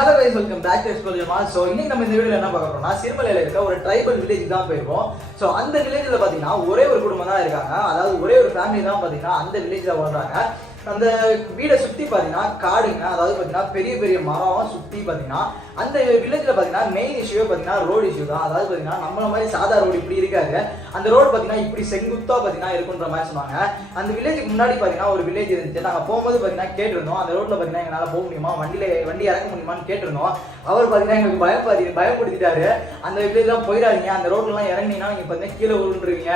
Hello guys, welcome back to explore mass. So இன்னைக்கு நம்ம இந்த வீடியோவில் என்ன பார்க்க போறோம்னா, சிறுமலையில் இருக்க ஒரு ட்ரைபல் வில்லேஜ் தான் போயிருக்கோம். ஸோ அந்த வில்லேஜில் பார்த்தீங்கன்னா ஒரே ஒரு குடும்பம் தான் இருக்காங்க. அதாவது ஒரே ஒரு ஃபேமிலி தான் பார்த்தீங்கன்னா அந்த வில்லேஜில் வாழ்றாங்க. அந்த வீடை சுற்றி பார்த்தீங்கன்னா காடுங்க. அதாவது பார்த்தீங்கன்னா பெரிய பெரிய மரம் சுற்றி பார்த்தீங்கன்னா அந்த வில்லேஜில் பார்த்தீங்கன்னா மெயின் இஷ்யூவே பார்த்தீங்கன்னா ரோடு இஷ்யூ தான். அதாவது பார்த்தீங்கன்னா நம்மள மாதிரி சாதா ரோடு இப்படி இருக்காது. அந்த ரோடு பார்த்தீங்கன்னா இப்படி செங்குத்தாக பார்த்தீங்கன்னா இருக்குன்ற மாதிரி சொன்னாங்க. அந்த வில்லேஜுக்கு முன்னாடி பார்த்தீங்கன்னா ஒரு வில்லேஜ் இருந்துச்சு. நாங்கள் போகும்போது பார்த்தீங்கன்னா கேட்டிருந்தோம், அந்த ரோட்டில் பார்த்தீங்கன்னா எங்களால் போக முடியுமா, வண்டி இறங்க முடியுமான்னு கேட்டிருந்தோம். அவர் பார்த்தீங்கன்னா எங்களுக்கு பயப்படுத்திட்டாரு. அந்த வில்லேஜ்லாம் போயிடாதீங்க, அந்த ரோட்லாம் இறங்கினீங்கன்னா நீங்கள் பார்த்தீங்கன்னா கீழே விழுந்துருவீங்க,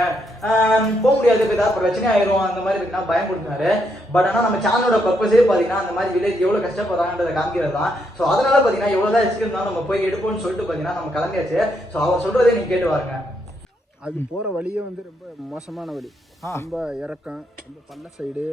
போக முடியாது, இப்போ ஏதாவது பிரச்சனை ஆயிரும், அந்த மாதிரி பார்த்தீங்கன்னா பயம் கொடுத்தாரு. பட் ஆனால் நம்ம சேனலோட பர்பஸே பார்த்தீங்கன்னா அந்த மாதிரி வில்லேஜ் எவ்வளோ கஷ்டப்படுறாங்கன்றதை காமிக்கிறது தான். ஸோ அதனால பார்த்தீங்கன்னா எவ்வளோதான் இருந்தாலும் நம்ம போய் எடுப்போம்னு சொல்லிட்டு பார்த்தீங்கன்னா நம்ம கிளம்பியாச்சு. ஸோ அவர் சொல்றதே நீங்க கேட்டு பாருங்க. அது போகிற வழியே வந்து ரொம்ப மோசமான வழி, ரொம்ப இறக்கம், ரொம்ப பள்ள சைடு,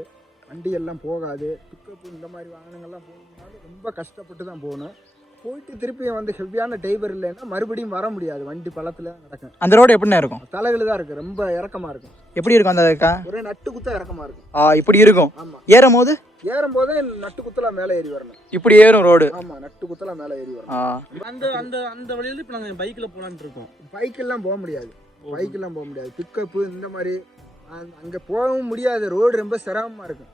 வண்டி எல்லாம் போகாது. பிக்கப்பு இந்த மாதிரி வாகனங்கள்லாம் போகணும்னாலும் ரொம்ப கஷ்டப்பட்டு தான் போகணும். போயிட்டு திருப்பி வந்து ஹெவியான டிரைவர் இல்லைன்னா மறுபடியும் வர முடியாது, வண்டி பள்ளத்தில் நடக்கும். அந்த ரோடு எப்படின்னா இருக்கும்? தலைகள் தான் இருக்கு, ரொம்ப இறக்கமாக இருக்கும். எப்படி இருக்கும் அந்த ஒரே நட்டு குத்தா இறக்கமாக இருக்கும். இப்படி இருக்கும். ஆமாம், ஏறும் போதே நட்டு குத்தலாம் மேலே ஏறி வரணும். இப்படி ஏறும் ரோடு. ஆமாம், நட்டு குத்தலாம் மேலே ஏறி வரணும். அந்த வழியில இப்போ நாங்கள் பைக்கில் போகலான்னு இருக்கோம். பைக்கெல்லாம் போக முடியாது, பிக்கப்பு இந்த மாதிரி அங்கே போகவும் முடியாது. ரோடு ரொம்ப சிரமமாக இருக்கும்.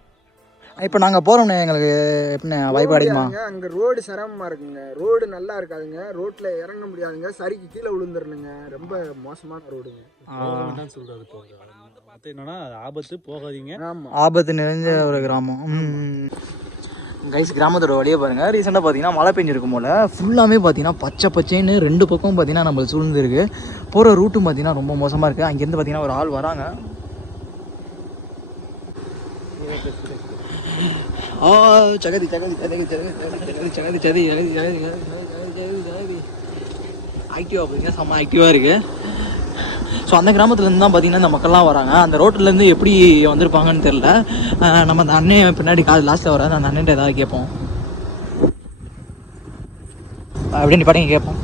இப்போ நாங்கள் போகிறோம்ண்ணே, எங்களுக்கு எப்படிண்ணே வைப் அடிக்குமா? அங்கே ரோடு சிரமமாக இருக்குங்க, ரோடு நல்லா இருக்காதுங்க, ரோட்டில் இறங்க முடியாதுங்க, சரிக்கு கீழே விழுந்துருணுங்க, ரொம்ப மோசமான ரோடுங்க. என்னன்னா ஆபத்து, போகாதீங்க. ஆமாம், ஆபத்து நிறைஞ்ச ஒரு கிராமம். கைஸ், கிராமத்தோட வழியே பாருங்கள். ரீசெண்டாக பார்த்தீங்கன்னா மழை பெஞ்சிருக்கும் போல் ஃபுல்லாமே பார்த்தீங்கன்னா பச்சை பச்சைன்னு ரெண்டு பக்கம் பார்த்தீங்கன்னா நம்மளுக்கு சூழ்ந்துருக்கு. போகிற ரூட்டும் பார்த்தீங்கன்னா ரொம்ப மோசமாக இருக்குது. அங்கேருந்து பார்த்தீங்கன்னா ஒரு ஆள் வராங்க. சகதி ஆக்டிவா பார்த்தீங்கன்னா செம்ம ஆக்டிவாக இருக்குது. ஸோ அந்த கிராமத்துலேருந்து தான் பார்த்தீங்கன்னா இந்த மக்கள்லாம் வராங்க. அந்த ரோட்லேருந்து எப்படி வந்திருப்பாங்கன்னு தெரில. நம்ம அந்த அண்ணன் பின்னாடி லாஸ்ட்டில் வராது, அந்த அண்ணன் ஏதாவது கேட்போம். அப்படியே நிப்பாட்டிங்க கேட்போம்.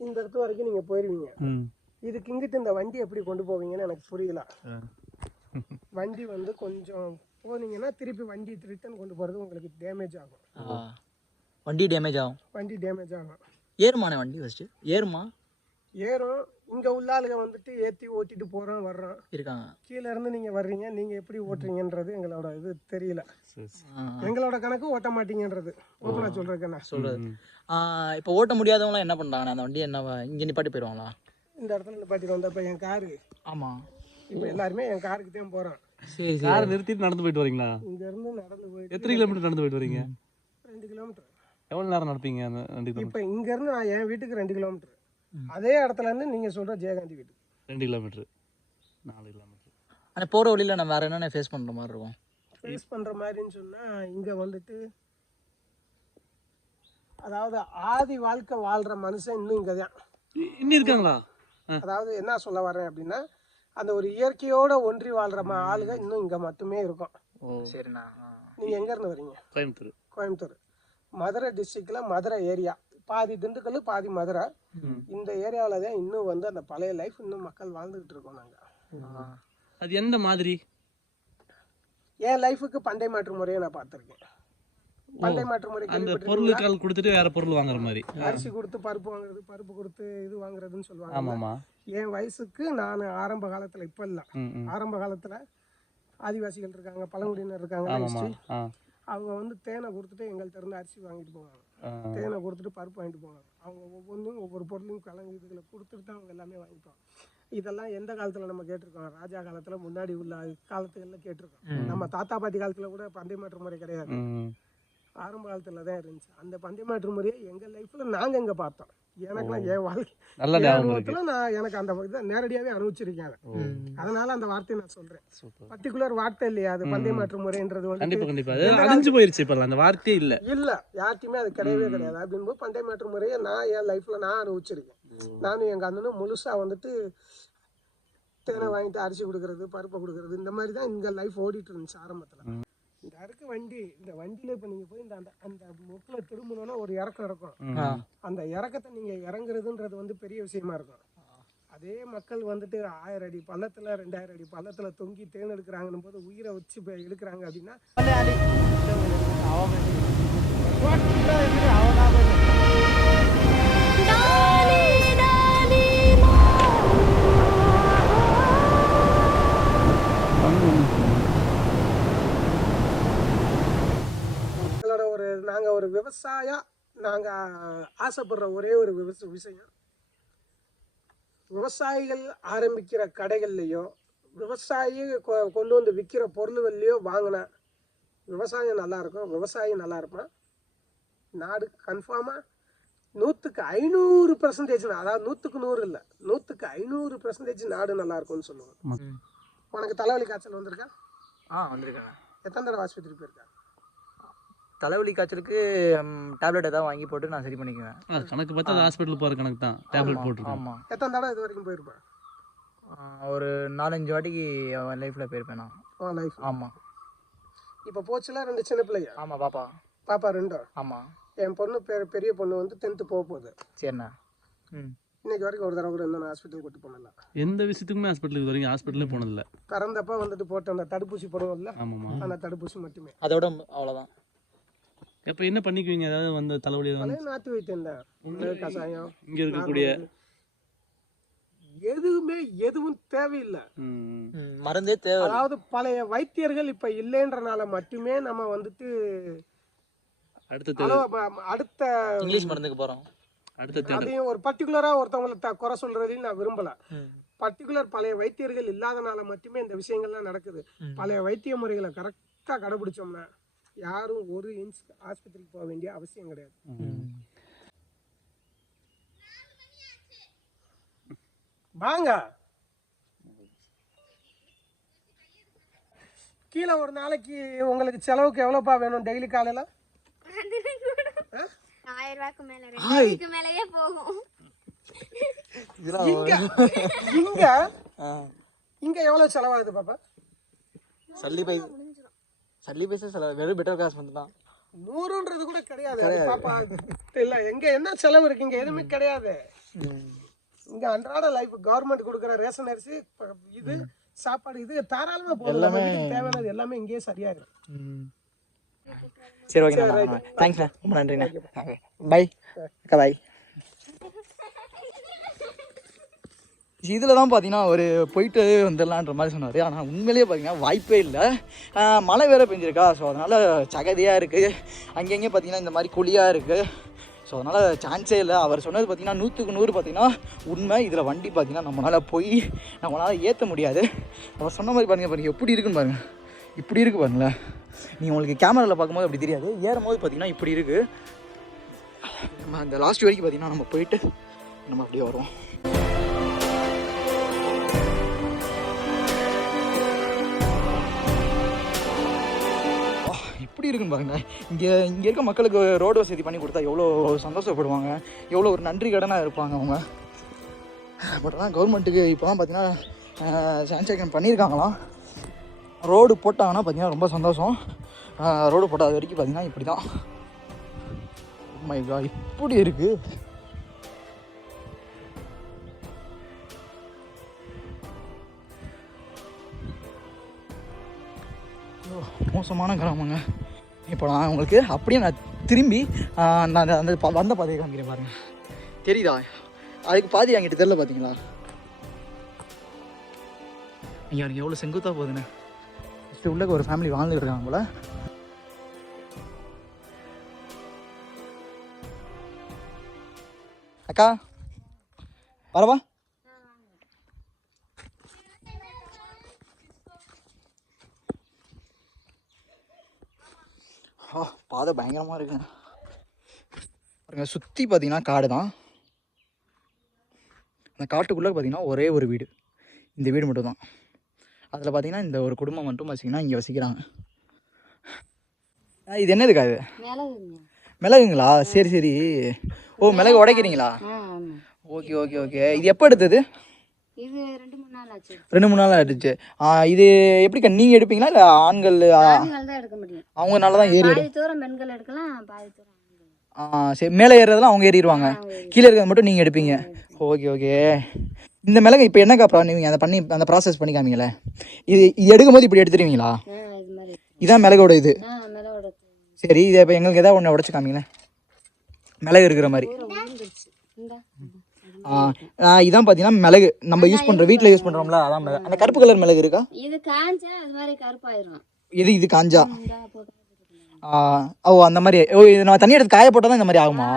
இந்த இடத்து வரைக்கும் நீங்கள் போயிடுவீங்க, இதுக்கு இங்கிட்டு இந்த வண்டி எப்படி கொண்டு போவீங்கன்னு எனக்கு புரியல. வண்டி வந்து கொஞ்சம் போனீங்கன்னா திருப்பி வண்டி ரிட்டர்ன் கொண்டு போகிறது உங்களுக்கு டேமேஜ் ஆகும். வண்டி டேமேஜ் ஆகும். ஏறுமாண்ணே வண்டி ஃபஸ்ட்டு? ஏறும். இங்கே உள்ள ஆளுங்க வந்துட்டு ஏற்றி ஓட்டிட்டு போகிறோம் வர்றோம் இருக்காங்க. கீழே இருந்து நீங்கள் வர்றீங்க, நீங்கள் எப்படி ஓட்டுறீங்கன்றது எங்களோட இது தெரியல. எங்களோட கணக்கு ஓட்ட மாட்டீங்கன்றது ஓப்பனாக சொல்கிறேன் நான் சொல்கிறது. இப்போ ஓட்ட முடியாதவங்களாம் என்ன பண்ணுறாங்க? அந்த வண்டி என்ன இங்கே நிப்பாட்டி போயிடுவாங்களா? இந்த இடத்துல நிப்பாட்டிட்டு வந்தப்போ என் காரு. ஆமாம், இப்போ எல்லாருமே என் காருக்கு தான் போகிறோம். சரி, காரை நிறுத்திட்டு நடந்து போயிட்டு வரீங்களா? இங்கேருந்து நடந்து போயிட்டு எத்தனை கிலோமீட்டர் நடந்து போயிட்டு வரீங்க? 2 கிலோமீட்டர். எவ்வளோ நேரம் நடப்பீங்க அந்த 2 கிலோமீட்டர்? இப்போ இங்கேருந்து நான் என் வீட்டுக்கு 2 கிலோமீட்டர், அதே இடத்துல இருந்து நீங்கள் சொல்கிற ஜெயகாந்தி வீட்டுக்கு 2 கிலோமீட்டர், 4 கிலோமீட்டர். ஆனால் போகிற வழியில் நம்ம வேறு என்னென்ன ஃபேஸ் பண்ணுற மாதிரி இருக்கும்? ஃபேஸ் பண்ணுற மாதிரின்னு சொன்னால் இங்கே வந்துட்டு அதாவது ஆதி வாழ்க்கை வாழ்கிற மனுஷன் இன்னும் இங்கே தான் இன்னும் இருக்காங்களா? அதாவது என்ன சொல்ல வரேன் அப்படின்னா, அந்த ஒரு இயற்கையோட ஒன்றி வாழ்கிற ஆளுங்க இன்னும் இங்கே மட்டுமே இருக்கும். சரிண்ணா. நீங்கள் எங்கேருந்து வரீங்க? கோயம்புத்தூர். மதுரை டிஸ்ட்ரிக்டில் மதுரை ஏரியா, பாதி திண்டுக்கல் பாதி மதுரை. இந்த ஏரியாவில் தான் இன்னும் வந்து அந்த பழைய லைஃப் இன்னும் மக்கள் வாழ்ந்துகிட்டு இருக்கோம் நாங்கள். அது எந்த மாதிரி? என் லைஃபுக்கு பண்டை மாற்று முறையை நான் பார்த்துருக்கேன். பண்டை மாற்று முறை அந்த பொருளுக்கால் கொடுத்துட்டு வேற பொருள் வாங்குற மாதிரி, அரிசி கொடுத்து பருப்பு வாங்குறது, பருப்பு கொடுத்து இது வாங்குறதுன்னு சொல்லுவாங்க. ஆமாமா. என் வயசுக்கு நான் ஆரம்ப காலத்தில், இப்போ இல்லை, ஆரம்ப காலத்தில் ஆதிவாசிகள் இருக்காங்க, பழங்குடியினர் இருக்காங்க, அவங்க வந்து தேனை கொடுத்துட்டு எங்கள்கிட்ட இருந்து அரிசி வாங்கிட்டு போவாங்க, தேனை கொடுத்துட்டு பருப்பு வாங்கிட்டு போவாங்க. அவங்க ஒவ்வொன்றும் ஒவ்வொரு பொருளையும் கலங்கு இதுகளை கொடுத்துட்டு தான் அவங்க எல்லாமே வாங்கிப்பாங்க. இதெல்லாம் எந்த காலத்தில் நம்ம கேட்டிருக்கோம்? ராஜா காலத்தில், முன்னாடி உள்ள காலத்துகளில் கேட்டிருக்கோம். நம்ம தாத்தா பாட்டி காலத்தில் கூட பண்டை மாற்று முறை கிடையாது, ஆரம்ப காலத்தில் தான் இருந்துச்சு. அந்த பண்டை மாற்று முறையை எங்கள் லைஃப்பில் நாங்கள் எங்கே பார்த்தோம். எனக்குலாம் என் வாழ்க்கை நான் எனக்கு அந்த இதை நேரடியாகவே அனுபவிச்சிருக்கேன். அதனால அந்த வார்த்தையை நான் சொல்றேன். பர்டிகுலர் வார்த்தை இல்லையா அது, பண்டை மாற்று முறைன்றது அழிஞ்சு போயிருச்சு. இப்ப அந்த வார்த்தையே இல்ல யார்ட்டையுமே அது கிடையவே கிடையாது. அப்படின்போது பண்டை மாற்று முறையை நான் என் லைஃப்ல நான் அனுபவிச்சிருக்கேன். நானும் எங்க அண்ணனும் முழுசா வந்துட்டு தேனை வாங்கிட்டு அரிசி கொடுக்கறது, பருப்பை கொடுக்கறது, இந்த மாதிரி தான் இங்க லைஃப் ஓடிட்டு இருந்துச்சு ஆரம்பத்துல. இந்த இருக்கு வண்டி, இந்த வண்டியில இப்ப நீங்க போய் இந்த அந்த முக்கில திரும்பணும்னா ஒரு இறக்கம் இருக்கும். அந்த இறக்கத்தை நீங்க இறங்குறதுன்றது வந்து பெரிய விஷயமா இருக்கும். அதே மக்கள் வந்துட்டு 1000 அடி பள்ளத்துல 2000 அடி பள்ளத்துல தொங்கி தேன் எடுக்கிறாங்கன்னு போது உயிரை வச்சு இழுக்கிறாங்க அப்படின்னா நாங்கள் ஒரு விவசாயம் நாங்கள் ஆசைப்படுற ஒரே ஒரு விஷயம், விவசாயிகள் ஆரம்பிக்கிற கடைகள்லையோ விவசாயி கொண்டு வந்து விற்கிற பொருள்கள்லையோ வாங்கினா விவசாயம் நல்லாயிருக்கும், விவசாயி நல்லா இருப்பான், நாடு கன்ஃபார்மாக 100% அதாவது 100% இல்லை 100% நாடு நல்லா இருக்கும்னு சொல்லுவாங்க. உனக்கு தலைவலி காய்ச்சல் வந்திருக்கா? வந்திருக்கேன். எத்தனை தடவை ஆஸ்பத்திரி போயிருக்கா? தலைவலி காய்ச்சலுக்கு டேப்லெட் ஏதாவது வாங்கி போட்டு நான் சரி பண்ணிக்குவேன். அது கணக்கு பார்த்தா அது ஹாஸ்பிட்டல் போகிற கணக்கு தான், டேப்லெட் போட்டுருக்கோம். ஆமாம். எத்தனை தடவை இது வரைக்கும் போயிருப்பேன்? ஒரு 4-5 வாட்டிக்கு அவன் லைஃப்பில் போயிருப்பேன் நான். லைஃப். ஆமாம். இப்போ போச்சுல 2 சின்ன பிள்ளைங்க. ஆமாம். பாப்பா 2. ஆமாம். என் பொண்ணு பெரிய பொண்ணு வந்து 10th போக போகுது. சரிண்ணா. இன்னைக்கு வரைக்கும் ஒரு தடவை கூட இன்னும் ஹாஸ்பிட்டல் கூட்டு போனல. எந்த விஷயத்துக்குமே ஹாஸ்பிட்டலுக்கு வரைக்கும் ஹாஸ்பிட்டலே போனதில்லை. பிறந்தப்ப வந்துட்டு போட்ட அந்த தடுப்பூசி போடுவோம்ல, ஆமாம்மா, அந்த தடுப்பூசி மட்டுமே. அதோட அவ்வளோதான். இப்போ என்ன பண்ணிக்குவீங்க? ஏதாவது வந்து தலைவலி வந்து நாட்டு வைத்தியம் தான், கஷாயம், இங்கே இருக்கக்கூடிய எதுவும் தேவையில்லை, மருந்தே தேவை. அதாவது பழைய வைத்தியர்கள் இப்ப இல்லைன்றனால மட்டுமே நம்ம வந்துட்டு அடுத்த இங்கிலீஷ் மருந்துக்கு போறோம். அதையும் ஒரு பர்டிகுலரா ஒருத்தவங்களை குறை சொல்றதையும் நான் விரும்பல. பர்டிகுலர் பழைய வைத்தியர்கள் இல்லாதனால மட்டுமே இந்த விஷயங்கள்லாம் நடக்குது. பழைய வைத்திய முறைகளை கரெக்டா கடைபிடிச்சோம்னா யாரும் ஒரு இன்ச் ஆஸ்பத்திரிக்கு போக வேண்டிய அவசியம் கிடையாது. வாங்க கீழே. ஒரு நாளைக்கு உங்களுக்கு செலவுக்கு எவ்வளோப்பா வேணும்? டெய்லி காலையில் 1000 ரூபாய்க்கு மேல 2000 மேலயே போகும். இங்க எவ்வளவு செலவாகுது பாப்பா? சல்லி பைசா செலவு, வெறும் பெட்ரோல் காசு மட்டும்தான். 100ன்றது கூட கிடையாது பாப்பா. இல்ல எங்க என்ன செலவு இருக்கு? இங்க எதுவுமே கிடையாது. இங்க அன்றாட லைஃப் கவர்மெண்ட் கொடுக்குற ரேஷன் அரிசி, இது சாப்பாடு, இது தாராளமா போதும். தேவையானது எல்லாமே இங்கேயே சரியாயிடும். சரி, ஓகே, தேங்க்ஸ்ண்ணா, ரொம்ப நன்றிண்ணா. பை அக்கா, பை. இதில் தான் பார்த்தீங்கன்னா ஒரு போயிட்டு வந்துடலான்ற மாதிரி சொன்னார். ஆனால் உண்மையிலேயே பார்த்தீங்கன்னா வாய்ப்பே இல்லை. மழை வேறு பெஞ்சிருக்கா, ஸோ அதனால் சகதியாக இருக்குது. அங்கங்கே பார்த்தீங்கன்னா இந்த மாதிரி குழியாக இருக்குது. ஸோ அதனால் சான்ஸே இல்லை. அவர் சொன்னது பார்த்திங்கன்னா 100க்கு 100 பார்த்திங்கன்னா உண்மை. இதில் வண்டி பார்த்திங்கன்னா நம்மளால் ஏற்ற முடியாது. அவர் சொன்ன மாதிரி பாருங்கள் எப்படி இருக்குன்னு பாருங்கள். இப்படி இருக்குது பாருங்களேன். நீங்கள் உங்களுக்கு கேமராவில் பார்க்கும்போது அப்படி தெரியாது, ஏறும்போது பார்த்திங்கன்னா இப்படி இருக்குது. நம்ம அந்த லாஸ்ட் வரைக்கும் பார்த்திங்கன்னா நம்ம போயிட்டு நம்ம அப்படியே வருவோம். எப்படி இருக்குன்னு பாருங்கள். இங்கே இருக்க மக்களுக்கு ரோடு வசதி பண்ணி கொடுத்தா எவ்வளோ சந்தோஷப்படுவாங்க, எவ்வளோ ஒரு நன்றி கடனாக இருப்பாங்க அவங்க. பட் ஆனால் கவர்மெண்ட்டுக்கு இப்போ தான் பார்த்திங்கன்னா சான்சேஷன் பண்ணியிருக்காங்களாம். ரோடு போட்டாங்கன்னா பார்த்திங்கன்னா ரொம்ப சந்தோஷம். ரோடு போட்டாத வரைக்கும் பார்த்திங்கன்னா இப்படி தான். மை காட், இப்படி இருக்குது. மோசமான கிராமங்க. இப்போ நான் உங்களுக்கு அப்படியே நான் திரும்பி நான் அந்த வந்த பாதையை காமிக்கிறேன் பாருங்கள். தெரியுதா? அதுக்கு பாதி என்கிட்ட தெரியல பார்த்தீங்களா? ஐயா எனக்கு எவ்வளோ செங்குத்தாக போகுதுண்ணே. ஃபஸ்ட்டு உள்ள ஒரு ஃபேமிலி வாழ்ந்துட்டு இருக்காங்க போல. அக்கா வரவா? பாதை பயங்கரமாக இருக்குங்க. பாருங்க, சுற்றி பார்த்தீங்கன்னா காடு தான். அந்த காட்டுக்குள்ளே பார்த்தீங்கன்னா ஒரே ஒரு வீடு, இந்த வீடு மட்டும் தான். அதில் பார்த்தீங்கன்னா இந்த ஒரு குடும்பம் மட்டும் வச்சிங்கன்னா இங்கே வசிக்கிறாங்க. இது என்னதுக்கா? இது மிளகுங்களா? சரி சரி. ஓ, மிளகு உடைக்கிறீங்களா? Okay okay okay. இது எப்போ எடுத்தது? இது 2-3 நாள் ஆச்சு. 2-3 நாள் ஆயிடுச்சு. இது எப்படிக்கா நீங்கள் எடுப்பீங்களா இல்லை ஆண்கள்? ஆண்கள் தான் எடுக்க முடியும். அவங்க நல்லா தான் ஏறி பாதி தூரம் பெண்கள் எடுக்கலாம், பாதி தூரம் ஆண்கள். சரி, மேலே ஏறுறதெல்லாம் அவங்க ஏறிடுவாங்க, கீழே இருக்கிறத மட்டும் நீங்கள் எடுப்பீங்க. Okay okay. இந்த மிளகு இப்போ என்னக்கா நீங்கள் அந்த ப்ராசஸ் பண்ணி காமிங்களே. இது எடுக்கும்போது இப்படி எடுத்துருவீங்களா? இது மாதிரி இதான் மிளகோட இது. மிளகோட. சரி, இதை இப்போ எங்களுக்கு எதாவது ஒன்று உடச்சி காமிங்களேன், மிளகு இருக்கிற மாதிரி. இதான் பார்த்தீங்கன்னா மிளகு நம்ம யூஸ் பண்ணுறோம், வீட்டில் யூஸ் பண்ணுறோம்ல, அதான் மிளகு. அந்த கருப்பு கலர் மிளகு இருக்கா? இது காஞ்சா அது மாதிரி கருப்பாயிரும். இது காஞ்சா? ஓ அந்த மாதிரி இது நம்ம தண்ணி எடுத்து காய போட்டால் தான் இந்த மாதிரி ஆகுமா?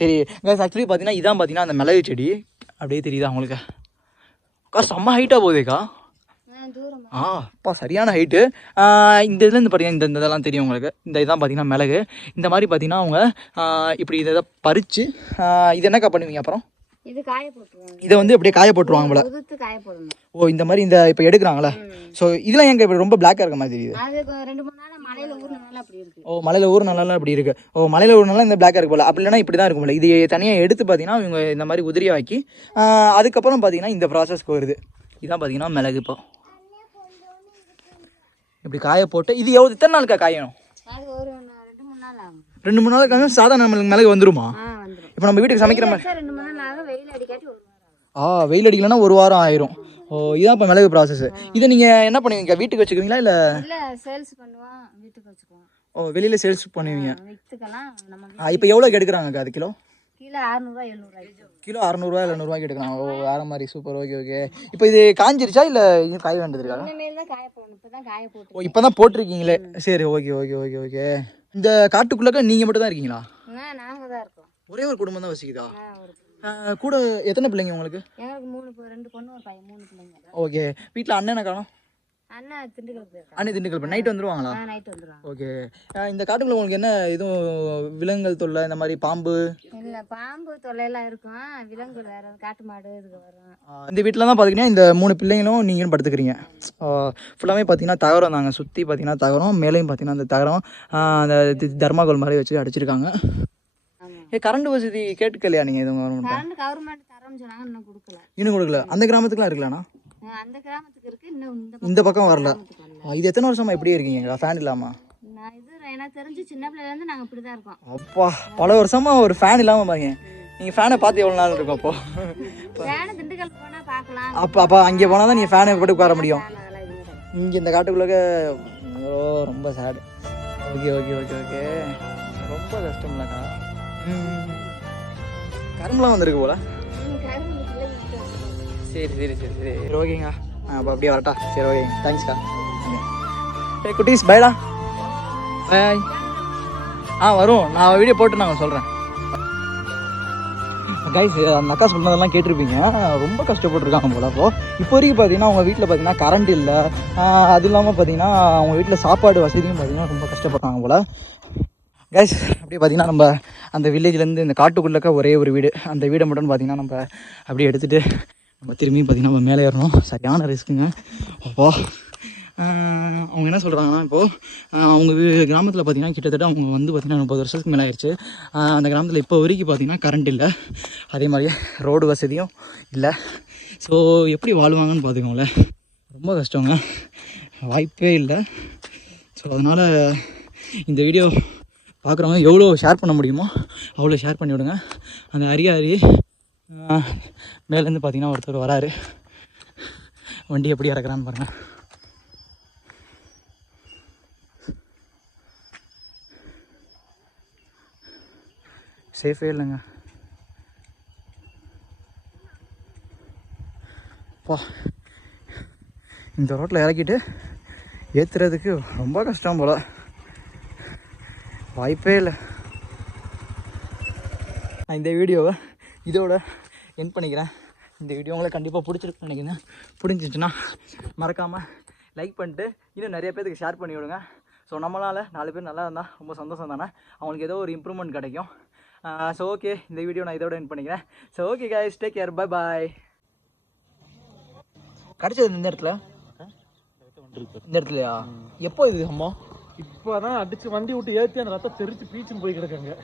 சரி கைஸ், ஆக்சுவலி பார்த்தீங்கன்னா இதான் பார்த்தீங்கன்னா அந்த மிளகு செடி அப்படியே தெரியுதா உங்களுக்கு? அக்கா செம்ம ஹைட்டாக போகுதுக்கா. அப்பா சரியான ஹைட்டு. இந்த இதுலேருந்து பார்த்தீங்கன்னா இந்த இதெல்லாம் தெரியும் உங்களுக்கு. இந்த இதான் பார்த்தீங்கன்னா மிளகு. இந்த மாதிரி பார்த்தீங்கன்னா அவங்க இப்படி இதை பறித்து இது என்னக்கா பண்ணுவீங்க அப்புறம்? இது காய போட்டுருவாங்க. இதை வந்து அப்படியே காய போட்டுருவாங்க போல. உதுத்து காய போடணும். ஓ இந்த மாதிரி இந்த இப்போ எடுக்கிறாங்களே. ஸோ இதெல்லாம் எங்கே இப்போ ரொம்ப பிளாக்காக இருக்க மாதிரி தெரியுது? அது 2-3 நாள் மலையில ஊறினால அப்படி இருக்கு. ஓ மலையில் ஊறினால அப்படி இருக்கு. ஓ மலையில் ஊறினால இந்த பிளாக்காக இருக்கு போல. அப்படி இல்லைனா இப்படி தான் இருக்கும் போல. இது தனியாக எடுத்து பார்த்தீங்கன்னா இவங்க இந்த மாதிரி உதிரியாக்கி அதுக்கப்புறம் பார்த்தீங்கன்னா இந்த ப்ராசஸ்க்கு வருது. இதான் பார்த்தீங்கன்னா மிளகு. இப்போ இப்படி காய போட்டு இது எத்தனை நாளுக்கா காயணும்? அது ஒரு 2-3 நாள் ஆகும். 2-3 நாளுக்கு சாதாரண நம்மளுக்கு மிளகு வந்துருமா? வந்துரும். இப்போ நம்ம வீட்டுக்கு சமைக்கிற மாதிரி 2-3 நாள் ஆகும். வெயில் அடிக்காட்டி 1 வாரம் ஆகும். வெயில் அடிக்கலன்னா 1 வாரம் ஆயிரும். ஓ இதான் இப்போ மிளகு ப்ராசஸ். இதை நீங்கள் என்ன பண்ணுவீங்க? வீட்டுக்கு வச்சுக்குவீங்களா இல்லை? இல்லை சேல்ஸ் பண்ணுவோம், வீட்டுக்கு வச்சுக்குவோம். ஓ வெளியில் சேல்ஸ் பண்ணுவீங்க. விற்றுக்கலாம் நம்ம. இப்போ எவ்வளோக்கு எடுக்கிறாங்க அது கிலோ? கிலோ 600-700 கிலோ 600 700 எடுக்கலாம். ஓ வேற மாதிரி சூப்பர். Okay okay. இப்போ இது காஞ்சிருச்சா இல்லை இன்னும் காய வேண்டியது இருக்கா? இனிமேல் தான் காய போடணும். இப்போ தான் காய போட்டு. ஓ இப்போ தான் போட்டிருக்கீங்களே. சரி ஓகே ஓகே ஓகே ஓகே. இந்த காட்டுக்குள்ளக்க நீங்கள் மட்டும் தான் இருக்கீங்களா? நாங்கள் தான் இருக்கோம். ஒரே ஒரு குடும்பம் தான் வசிக்குதா? ஒரு கூட எத்தனை பிள்ளைங்க உங்களுக்கு? எங்களுக்கு 2 பொண்ணு ஒரு பையன், 3 பிள்ளைங்க. ஓகே. வீட்டில் அண்ணனை காணோம்? அண்ணா திண்டுக்கல் போயிருக்காங்க. அண்ணன் திண்டுக்கல் நைட் வந்துருவாங்களா? நைட் வந்துருவாங்க. ஓகே. இந்த காட்டுக்குள்ள உங்களுக்கு என்ன எதுவும் விலங்குகள் தொல்லை இந்த மாதிரி பாம்பு? இல்லை பாம்பு தொல்லையெல்லாம் இருக்கும். விலங்குகள் வேற காட்டு மாடு இதுக்கு வரும். இந்த வீட்டில் தான் பார்த்தீங்கன்னா இந்த 3 பிள்ளைங்களும் நீங்களும் படுத்துக்கிறீங்க. ஃபுல்லாகவே பார்த்தீங்கன்னா தகரம் தாங்க. சுற்றி பார்த்தீங்கன்னா தகரம், மேலேயும் பார்த்தீங்கன்னா அந்த தகரம் அந்த தர்மாகோல் மாதிரி வச்சு அடிச்சிருக்காங்க. கரண்ட் வசதி கேட்டுக்கலையா நீங்கள் எதுவும்? கவர்மெண்ட் தரோம்னு சொன்னாங்க, இன்னும் கொடுக்கல. இன்னும் கொடுக்கல. அந்த கிராமத்துக்குலாம் இருக்கலாண்ணா? அந்த கிராமத்துக்கு இருக்கு, இன்னும் இந்த பக்கம் வரல. இது எத்தனை வருஷமா இப்படியே இருக்கீங்க ஃபேன் இல்லாமல்? எனக்கு தெரிஞ்சு சின்ன பிள்ளைலேருந்து நாங்கள் இப்படி தான் இருக்கோம். அப்பா பல வருஷமா ஒரு ஃபேன் இல்லாமல் பாருங்க. நீங்கள் ஃபேனை பார்த்து எவ்வளோ நாள் இருக்கும் அப்போ? ஃபேனு திண்டுக்கல் போனால் பார்க்கலாம். அப்போ அங்கே போனால் தான் நீங்கள் ஃபேனை போட்டு உட்கார முடியும். இங்கே இந்த காட்டுக்குள்ளே ரொம்ப sad. Okay okay okay okay. ரொம்ப கஷ்டம் இல்லைக்கா. கரும்புலாம் வந்திருக்கு போல. சரி சரி சரி சரி ஓகேங்க. அப்போ அப்படியே வரட்டா? சரி ஓகேங்க, தேங்க்ஸ்க்கா. ஏ குட்டீஸ் பைடா. பாய். வரும். நான் வீடியோ போட்டு நாங்கள் சொல்கிறேன். கைஸ் அந்த அக்கா சொன்னதெல்லாம் கேட்டிருப்பீங்க. ரொம்ப கஷ்டப்பட்டுருக்காங்க போல. இப்போ வரைக்கும் பார்த்தீங்கன்னா அவங்க வீட்டில் பார்த்தீங்கன்னா கரண்ட் இல்லை. அது இல்லாமல் பார்த்தீங்கன்னா அவங்க வீட்டில் சாப்பாடு வசதியும் பார்த்தீங்கன்னா ரொம்ப கஷ்டப்படுறாங்க போல். கைஸ் அப்படியே பார்த்தீங்கன்னா நம்ம அந்த வில்லேஜ்லேருந்து இந்த காட்டுக்குள்ளக்க ஒரே ஒரு வீடு. அந்த வீடை மட்டும் பார்த்தீங்கன்னா நம்ம அப்படியே எடுத்துகிட்டு நம்ம திரும்பியும் பார்த்தீங்கன்னா நம்ம மேலே ஏறணும். சரியான ரிஸ்க்குங்க. அப்போ அவங்க என்ன சொல்கிறாங்கன்னா இப்போது அவங்க கிராமத்தில் பார்த்தீங்கன்னா கிட்டத்தட்ட அவங்க வந்து பார்த்திங்கன்னா 30 வருஷத்துக்கு மேலே ஆயிடுச்சு. அந்த கிராமத்தில் இப்போ வரைக்கும் பார்த்திங்கன்னா கரண்ட் இல்லை. அதே மாதிரியே ரோடு வசதியும் இல்லை. ஸோ எப்படி வாழ்வாங்கன்னு பார்த்துக்கோங்களேன். ரொம்ப கஷ்டங்க, வாய்ப்பே இல்லை. ஸோ அதனால் இந்த வீடியோ பார்க்குறவங்க எவ்வளோ ஷேர் பண்ண முடியுமோ அவ்வளோ ஷேர் பண்ணி விடுங்க. அந்த அரியாரி மேலேருந்து பார்த்திங்கன்னா ஒருத்தர் வராரு. வண்டி எப்படி இறக்குறான்னு பாருங்கள். சேஃபே இல்லைங்க. அப்பா இந்த ரோட்டில் இறக்கிட்டு ஏற்றுறதுக்கு ரொம்ப கஷ்டம் போல். வாய்ப்பே இல்லை. நான் இந்த வீடியோவை இதோட எண்ட் பண்ணிக்கிறேன். இந்த வீடியோ உங்களுக்கு கண்டிப்பாக பிடிச்சிருக்குன்னு நினைக்கிறேன். பிடிச்சிச்சுன்னா மறக்காமல் லைக் பண்ணிட்டு இன்னும் நிறைய பேருக்கு ஷேர் பண்ணி விடுங்க. ஸோ நம்மளால் 4 பேர் நல்லா இருந்தால் ரொம்ப சந்தோஷம் தானே. அவங்களுக்கு ஏதோ ஒரு இம்ப்ரூவ்மெண்ட் கிடைக்கும். ஸோ ஓகே, இந்த வீடியோ நான் இதோட எண்ட் பண்ணிக்கிறேன். So okay guys, take care, bye bye. கிடைச்சது இந்த இடத்துல? இந்த இடத்துலையா? எப்போ இது அம்மா? இப்போ தான் அடிச்சு வண்டி விட்டு ஏற்றி அந்த ரத்தம் தெரிச்சு பீச்சுன்னு போய் கிடக்குங்க.